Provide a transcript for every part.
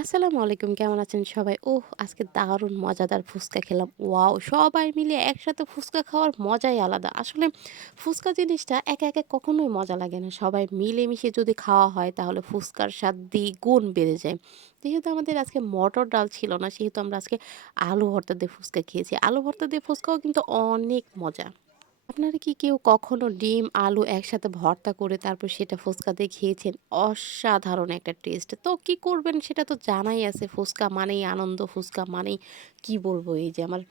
আসসালামু আলাইকুম কেমন আছেন সবাই? ওহ! আজকে দারুণ মজাদার ফুচকা খেলাম। ওয়াও! সবাই মিলে একসাথে ফুচকা খাওয়ার মজাই আলাদা। আসলে ফুচকা জিনিসটা একা, একা কখনোই মজা লাগে না। সবাই মিলেমিশে যদি খাওয়া হয় তাহলে ফুচকার স্বাদ দ্বিগুণ বেড়ে যায়। যেহেতু আমাদের আজকে মটর ডাল ছিল না সেহেতু আমরা আজকে আলু ভর্তা দিয়ে ফুচকা খেয়েছি। আলু ভর্তা দিয়ে ফুচকাও কিন্তু অনেক মজা। আপনারা কি কেউ কখনো ডিম, আলু একসাথে ভর্তা করে তারপর সেটা ফুচকা দিয়ে খেয়েছেন? অসাধারণ একটা টেস্ট। তো কি করবেন সেটা তো জানাই আছে। ফুচকা মানেই আনন্দ, ফুচকা মানেই কি বলব? এই যে আমার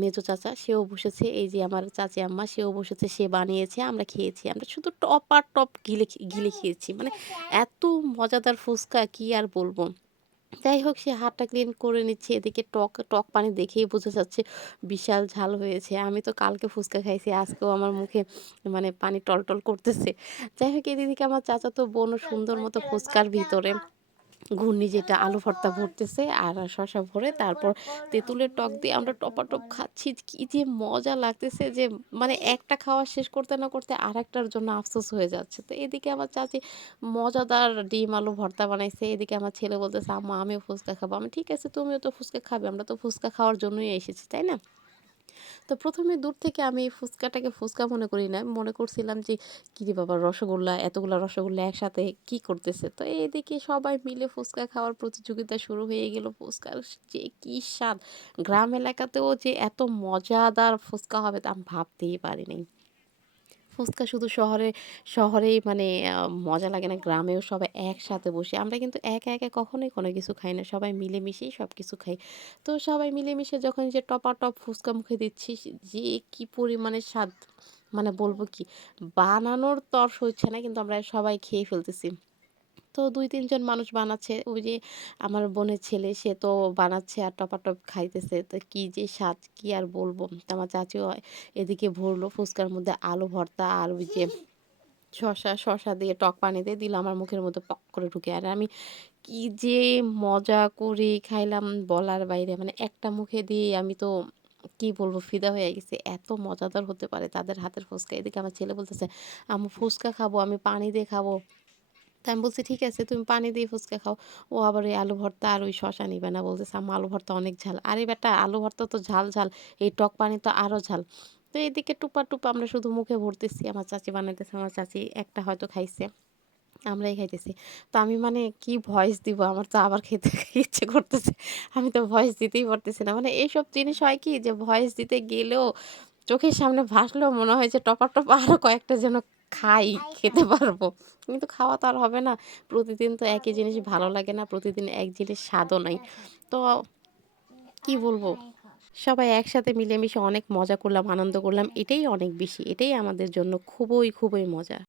মেজো চাচা সেও বসেছে, এই যে আমার চাচি আম্মা সেও বসেছে, সে বানিয়েছে, আমরা খেয়েছি। আমরা শুধু টপ আর টপ গিলে গিলে খেয়েছি। মানে এত মজাদার ফুচকা কি আর বলব? যাই হোক সে হাতটা ক্লিন করে নিচ্ছে। এদিকে টক, টক পানি দেখেই বোঝা যাচ্ছে বিশাল ঝাল হয়েছে। আমি তো কালকে ফুচকা খাইছি। আজকেও আমার মুখে মানে পানি টলটল করতেছে। যাই হোক এদিকে আমার চাচা তো বোনও সুন্দর মতো ফুচকার ভিতরে ঘূর্ণি যেটা আলু ভর্তা ভরতেছে আর শসা ভরে তারপর তেঁতুলের টক দিয়ে আমরা টপাটপ খাচ্ছি। কি যে মজা লাগতেছে যে মানে একটা খাওয়া শেষ করতে না করতে আরেকটার জন্য আফসোস হয়ে যাচ্ছে। তো এদিকে আমার চাচি মজাদার ডিম আলু ভর্তা বানাইছে। এদিকে আমার ছেলে বলতেছে, "আম্মা আমিও ফুচকা খাব।" আমি ঠিক আছে তুমিও তো ফুচকা খাবে। আমরা তো ফুচকা খাওয়ার জন্যই এসেছি, তাই না? তো প্রথমে দূর থেকে আমি ফুচকাটাকে ফুচকা মনে করি না। মনে করছিলাম যে, "কিরে বাবা রসগোল্লা, এতগুলা রসগোল্লা একসাথে কি করতেছে?" তো এদিকে সবাই মিলে ফুচকা খাওয়ার প্রতিযোগিতা শুরু হয়ে গেল। ফুচকার যে কি স্বাদ! গ্রাম এলাকাতেও যে এত মজাদার ফুচকা হবে তা আমি ভাবতেই পারিনি। ফুচকা শুধু শহরে শহরেই মানে মজা লাগে না, গ্রামেও সবাই একসাথে বসে আমরা কিন্তু একা, একা কখনোই কোনো কিছু খাই না। সবাই মিলেমিশেই সব কিছু খাই। তো সবাই মিলেমিশে যখন যে টপা টপ ফুচকা মুখে দিচ্ছি যে কি পরিমাণে স্বাদ মানে বলব কি? বানানোর তর হচ্ছে না কিন্তু আমরা সবাই খেয়ে ফেলতেছি। তো দুই তিনজন মানুষ বানাচ্ছে। ওই যে আমার বোনের ছেলে সে তো বানাচ্ছে আর টপাটপ খাইতেছে। তো কি যে স্বাদ কি আর বলব? আমার চাচিও এদিকে ভরলো ফুচকার মধ্যে আলু ভর্তা আর ওই যে শসা, শসা দিয়ে টক পানি দিয়ে দিল আমার মুখের মধ্যে পক করে ঢুকে। আর আমি কি যে মজা করে খাইলাম বলার বাইরে। মানে একটা মুখে দিয়ে আমি তো কি বলব ফিদা হয়ে গেছে এত মজাদার হতে পারে তাদের হাতের ফুচকা। এদিকে আমার ছেলে বলতেছে, আমি ফুচকা খাব, আমি পানি দিয়ে খাব।" তো আমি বলছি, "ঠিক আছে তুমি পানি দিয়ে ফুচকা খাও।" ও আবার ওই আলু ভর্তা আর ওই শসা নিবে না। বলতেছে, "আম্মু আলু ভর্তা অনেক ঝাল।" আরে বেটা আলু ভর্তা তো ঝাল, ঝাল। এই টক পানি তো আরও ঝাল। তো এদিকে টুপা, টুপা আমরা শুধু মুখে ভরতেছি। আমার চাচি বানাইতেছে। আমার চাচি একটা হয়তো খাইছে। আমরাই খাইতেছি। তো আমি মানে কি ভয়েস দিব? আমার তো আবার খেতে ইচ্ছে করতেছে। আমি তো ভয়েস দিতেই পারতেছি না। মানে এইসব জিনিস হয় কি যে ভয়েস দিতে গেলেও চোখের সামনে ভাসলেও মনে হয় যে টপাটপ আরও কয়েকটা যেন খাই, খেতে পারব। কিন্তু খাওয়া তো আর হবে না। প্রতিদিন তো একই জিনিস ভালো লাগে না। প্রতিদিন এক জিনিস স্বাদও নাই। তো কি বলব? সবাই একসাথে মিলেমিশে অনেক মজা করলাম, আনন্দ করলাম। এটাই অনেক বেশি। এটাই আমাদের জন্য খুবই, খুবই মজা।